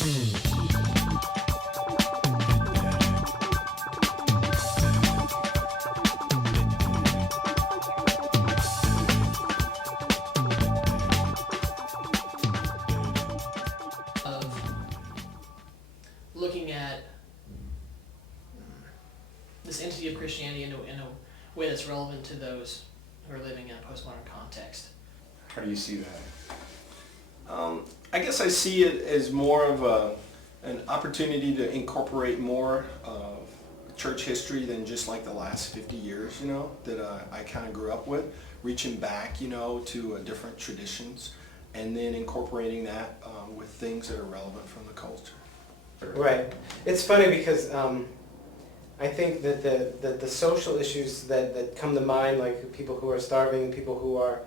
Of looking at this entity of Christianity in a way that's relevant to those who are living in a postmodern context. How do you see that? I guess I see it as more of an opportunity to incorporate more of church history than just like the last 50 years, that I kind of grew up with, reaching back, to different traditions, and then incorporating that with things that are relevant from the culture. Right. It's funny because I think that the social issues that come to mind, like people who are starving, people who are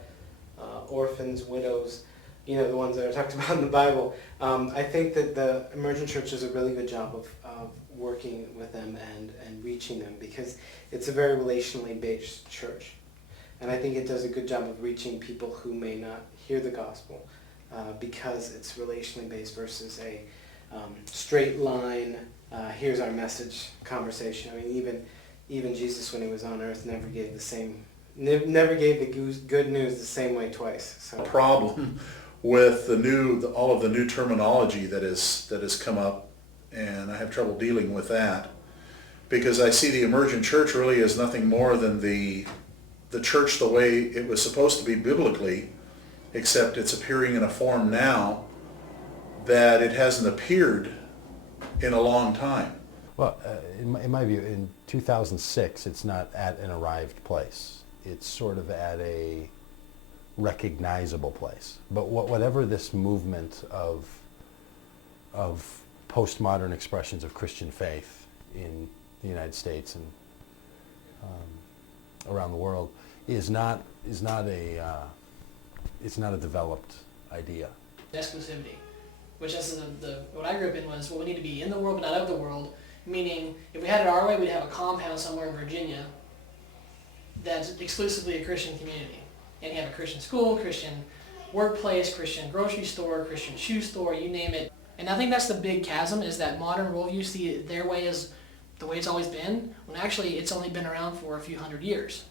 orphans, widows, the ones that are talked about in the Bible, I think that the Emergent Church does a really good job of working with them and reaching them, because it's a very relationally based church. And I think it does a good job of reaching people who may not hear the gospel because it's relationally based versus a straight line, here's our message conversation. I mean, even Jesus, when he was on earth, never gave the good news the same way twice. So a problem with all of the new terminology that has come up, and I have trouble dealing with that, because I see the Emergent Church really as nothing more than the church the way it was supposed to be biblically, except it's appearing in a form now that it hasn't appeared in a long time. Well, in my view, in 2006, it's not at an arrived place. It's sort of at a recognizable place. But whatever this movement of postmodern expressions of Christian faith in the United States and around the world is not a developed idea. Exclusivity, which is what I grew up in was, we need to be in the world but not of the world, meaning if we had it our way, we'd have a compound somewhere in Virginia that's exclusively a Christian community. And you have a Christian school, Christian workplace, Christian grocery store, Christian shoe store, you name it. And I think that's the big chasm, is that modern worldview see their way as the way it's always been, when actually it's only been around for a few hundred years.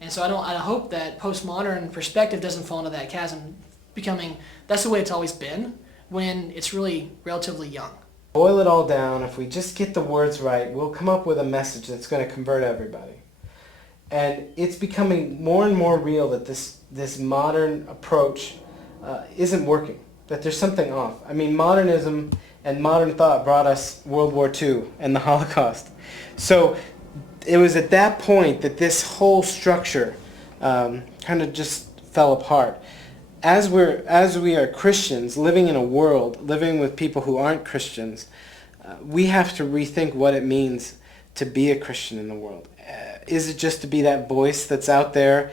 And so I hope that postmodern perspective doesn't fall into that chasm, becoming that's the way it's always been, when it's really relatively young. Boil it all down, if we just get the words right, we'll come up with a message that's going to convert everybody. And it's becoming more and more real that this modern approach isn't working, that there's something off. I mean, modernism and modern thought brought us World War II and the Holocaust. So it was at that point that this whole structure kind of just fell apart. As we are Christians living in a world, living with people who aren't Christians, we have to rethink what it means to be a Christian in the world. Is it just to be that voice that's out there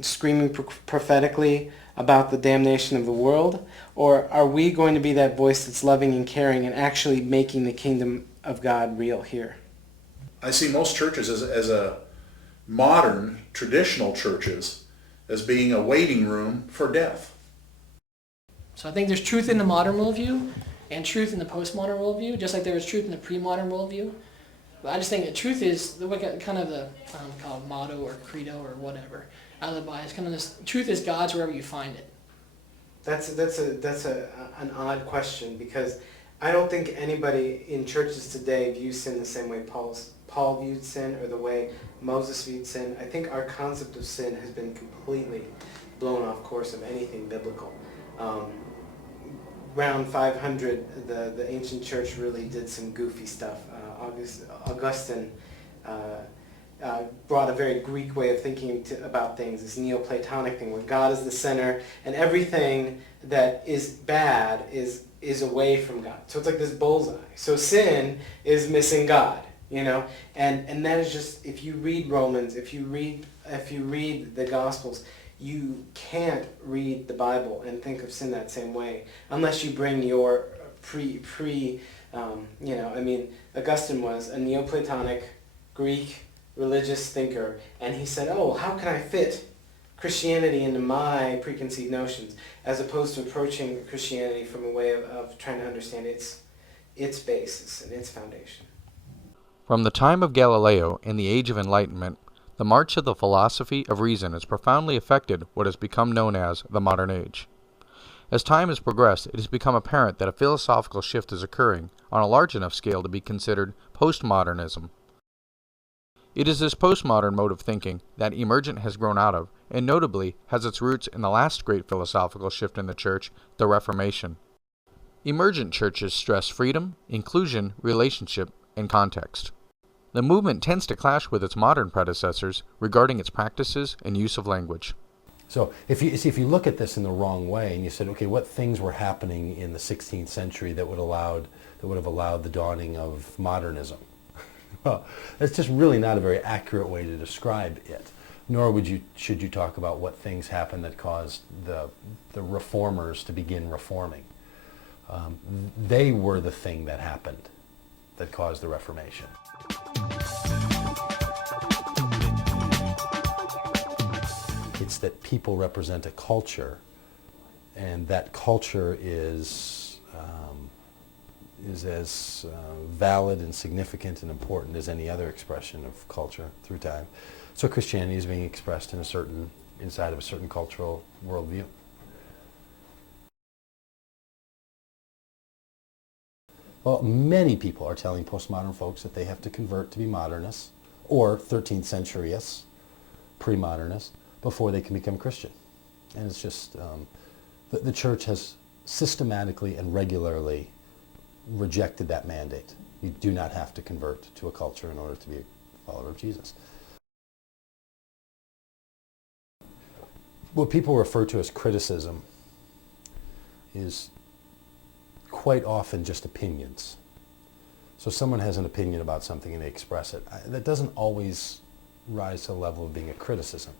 screaming prophetically about the damnation of the world? Or are we going to be that voice that's loving and caring and actually making the kingdom of God real here? I see most churches as a modern, traditional churches as being a waiting room for death. So I think there's truth in the modern worldview and truth in the postmodern worldview, just like there is truth in the pre-modern worldview. But I just think the truth is kind of the call it motto or credo or whatever out of the Bible. It's kind of this: truth is God's wherever you find it. That's an odd question, because I don't think anybody in churches today views sin the same way Paul viewed sin or the way Moses viewed sin. I think our concept of sin has been completely blown off course of anything biblical. Around 500, the ancient church really did some goofy stuff. Augustine brought a very Greek way of thinking about things, this Neoplatonic thing where God is the center and everything that is bad is away from God. So it's like this bullseye. So sin is missing God, and that is just, if you read Romans, if you read the Gospels, you can't read the Bible and think of sin that same way unless you bring your Augustine was a Neoplatonic Greek religious thinker, and he said, how can I fit Christianity into my preconceived notions, as opposed to approaching Christianity from a way of trying to understand its basis and its foundation. From the time of Galileo and the Age of Enlightenment, the march of the philosophy of reason has profoundly affected what has become known as the modern age. As time has progressed, it has become apparent that a philosophical shift is occurring on a large enough scale to be considered postmodernism. It is this postmodern mode of thinking that Emergent has grown out of, and notably has its roots in the last great philosophical shift in the Church, the Reformation. Emergent churches stress freedom, inclusion, relationship, and context. The movement tends to clash with its modern predecessors regarding its practices and use of language. So if you look at this in the wrong way and you said, okay, what things were happening in the 16th century that would have allowed the dawning of modernism? Well, that's just really not a very accurate way to describe it. Nor should you talk about what things happened that caused the reformers to begin reforming. They were the thing that happened that caused the Reformation. It's that people represent a culture, and that culture is as valid and significant and important as any other expression of culture through time. So Christianity is being expressed inside of a certain cultural worldview. Well, many people are telling postmodern folks that they have to convert to be modernists or 13th centuryists, pre-modernists, before they can become Christian. And it's just, the church has systematically and regularly rejected that mandate. You do not have to convert to a culture in order to be a follower of Jesus. What people refer to as criticism is quite often just opinions. So someone has an opinion about something and they express it. That doesn't always rise to the level of being a criticism.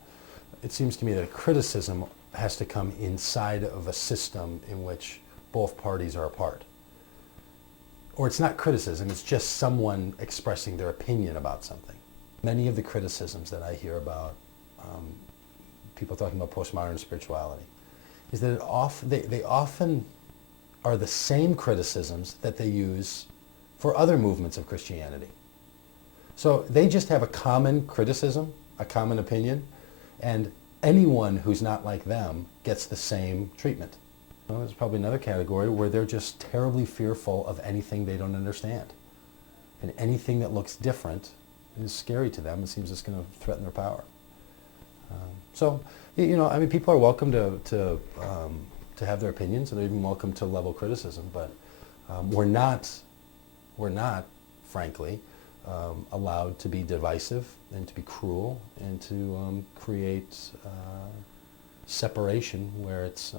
It seems to me that a criticism has to come inside of a system in which both parties are a part. Or it's not criticism, it's just someone expressing their opinion about something. Many of the criticisms that I hear about people talking about postmodern spirituality is that they often are the same criticisms that they use for other movements of Christianity. So they just have a common criticism, a common opinion, and anyone who's not like them gets the same treatment. Well, there's probably another category where they're just terribly fearful of anything they don't understand. And anything that looks different is scary to them. It seems it's going to threaten their power. So, people are welcome to have their opinions, and they're even welcome to level criticism, but we're not, frankly, allowed to be divisive and to be cruel and to create separation where it's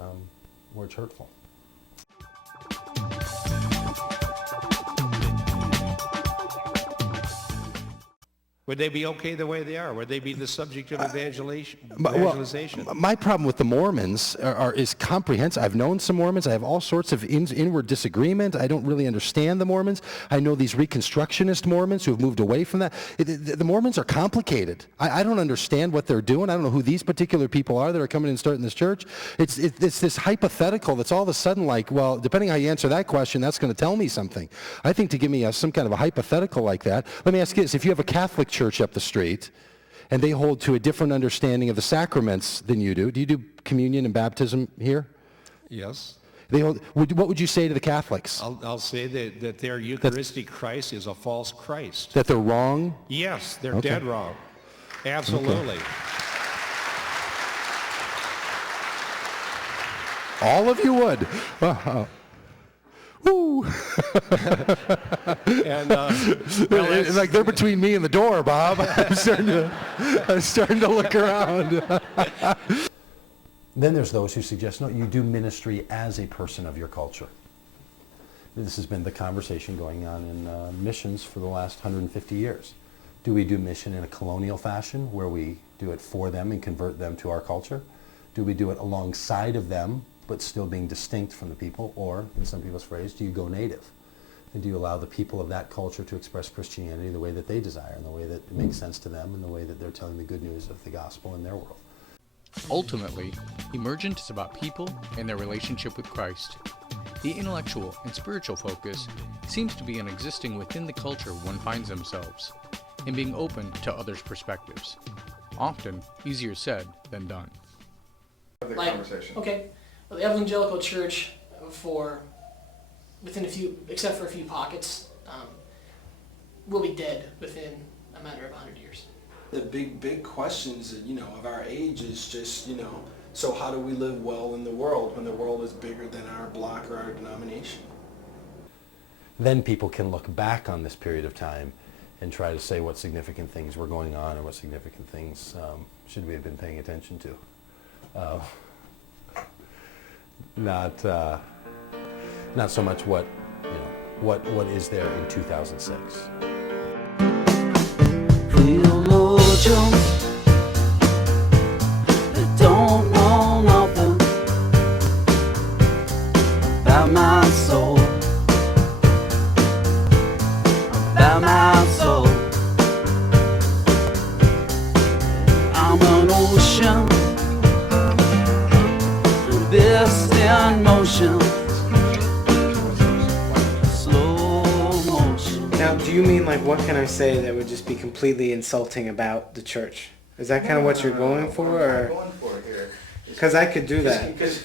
hurtful. Would they be okay the way they are? Would they be the subject of evangelization? Well, my problem with the Mormons is comprehensive. I've known some Mormons. I have all sorts of inward disagreement. I don't really understand the Mormons. I know these Reconstructionist Mormons who have moved away from that. The Mormons are complicated. I don't understand what they're doing. I don't know who these particular people are that are coming and starting this church. It's this hypothetical that's all of a sudden like, well, depending how you answer that question, that's going to tell me something. I think to give me some kind of a hypothetical like that, let me ask you this. If you have a Catholic church up the street and they hold to a different understanding of the sacraments than you do you do communion and baptism here? Yes. What would you say to the Catholics? I'll say that their Eucharistic Christ is a false Christ. That they're wrong? Yes, they're dead wrong. Absolutely. Okay. All of you would. Woo! And like they're between me and the door, Bob. I'm starting to look around. Then there's those who suggest, no, you do ministry as a person of your culture. This has been the conversation going on in missions for the last 150 years. Do we do mission in a colonial fashion where we do it for them and convert them to our culture? Do we do it alongside of them but still being distinct from the people? Or, in some people's phrase, do you go native? And do you allow the people of that culture to express Christianity the way that they desire, and the way that it makes sense to them, and the way that they're telling the good news of the gospel in their world? Ultimately, Emergent is about people and their relationship with Christ. The intellectual and spiritual focus seems to be existing within the culture one finds themselves, and being open to others' perspectives. Often easier said than done. Okay, well, the evangelical church, except for a few pockets, will be dead within a matter of 100 years. The big questions, of our age is just, so how do we live well in the world when the world is bigger than our block or our denomination? Then people can look back on this period of time and try to say what significant things were going on and what significant things should we have been paying attention to. Not so much what is there in 2006. Theologians that don't know nothing about my soul, about my soul. I'm an ocean, this in motion, slow motion. Now, do you mean like what can I say that would just be completely insulting about the church? Is that kind of what you're going for, or? Going for here. Because I could do that. Because